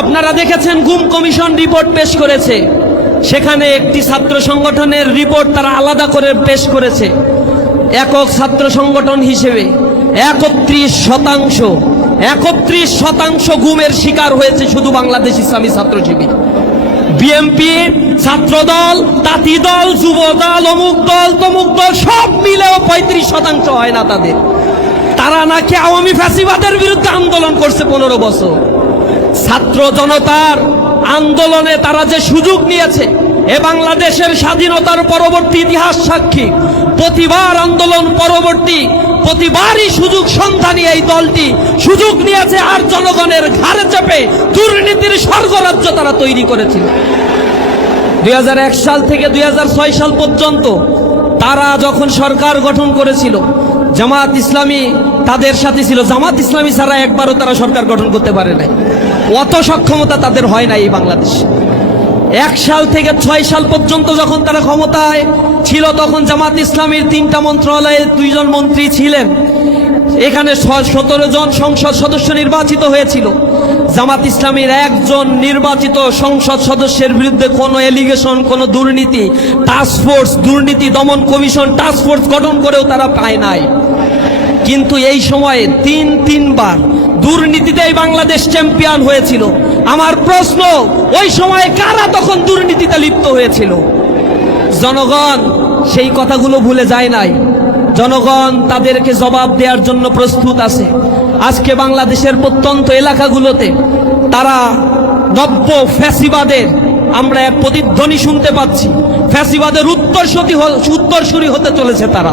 আপনারা দেখেছেন গুম কমিশন রিপোর্ট পেশ করেছে। সেখানে একটি ছাত্র সংগঠনের রিপোর্ট তারা আলাদা করে পেশ করেছে। একক ছাত্র সংগঠন হিসেবে একত্রিশ শতাংশ একত্রিশ শতাংশ গুমের শিকার হয়েছে শুধু বাংলাদেশ ইসলামী ছাত্র শিবির বিএমপি ছাত্রদল তাঁতি দল যুব দল অমুক দল, তমুক দল, সব মিলেও পঁয়ত্রিশ শতাংশ হয় না তাদের। তারা নাকি আওয়ামী ফ্যাসিবাদের বিরুদ্ধে আন্দোলন করছে পনেরো বছর। ছাত্র জনতার আন্দোলনে তারা যে সুযোগ নিয়েছে, এ বাংলাদেশের স্বাধীনতার পরবর্তী ইতিহাস সাক্ষী। প্রতিবার আন্দোলন পরবর্তী, প্রতিবারই সুযোগ সন্ধানী এই দলটি সুযোগ নিয়েছে আর জনগণের ঘাড়ে চেপে দুর্নীতির স্বর্গরাজ্য তারা তৈরি করেছিল। দুই হাজার এক সাল থেকে দুই হাজার ছয় সাল পর্যন্ত তারা যখন সরকার গঠন করেছিল, জামাত ইসলামী তাদের সাথে ছিল। জামাত ইসলামী ছাড়া একবারও তারা সরকার গঠন করতে পারে নাই। অত সক্ষমতা তাদের হয় না এই বাংলাদেশ। এক সাল থেকে ছয় সাল পর্যন্ত যখন তারা ক্ষমতায় ছিল, তখন জামাত ইসলামীর তিনটা মন্ত্রণালয়ে দুইজন মন্ত্রী ছিলেন। এখানে সতেরো জন সংসদ সদস্য নির্বাচিত হয়েছিল। জামাত ইসলামীর একজন নির্বাচিত সংসদ সদস্যের বিরুদ্ধে কোনো এলিগেশন কোনো দুর্নীতি টাস্কফোর্স দুর্নীতি দমন কমিশন টাস্কফোর্স গঠন করেও তারা পায় নাই। কিন্তু এই সময়ে তিন তিনবার দুর্নীতিতেই বাংলাদেশ চ্যাম্পিয়ন হয়েছিল। আমার প্রশ্ন, ওই সময়ে কারা তখন দুর্নীতিতে লিপ্ত হয়েছিল? জনগণ, সেই কথাগুলো ভুলে যায় নাই। জনগণ তাদেরকে জবাব দেওয়ার জন্য প্রস্তুত আছে। আজকে বাংলাদেশের প্রত্যন্ত এলাকাগুলোতে তারা নব্য ফ্যাসিবাদের আমরা এক প্রতিধ্বনি শুনতে পাচ্ছি। ফ্যাসিবাদের উত্তরসূরি হ- উত্তরসূরি হতে চলেছে তারা।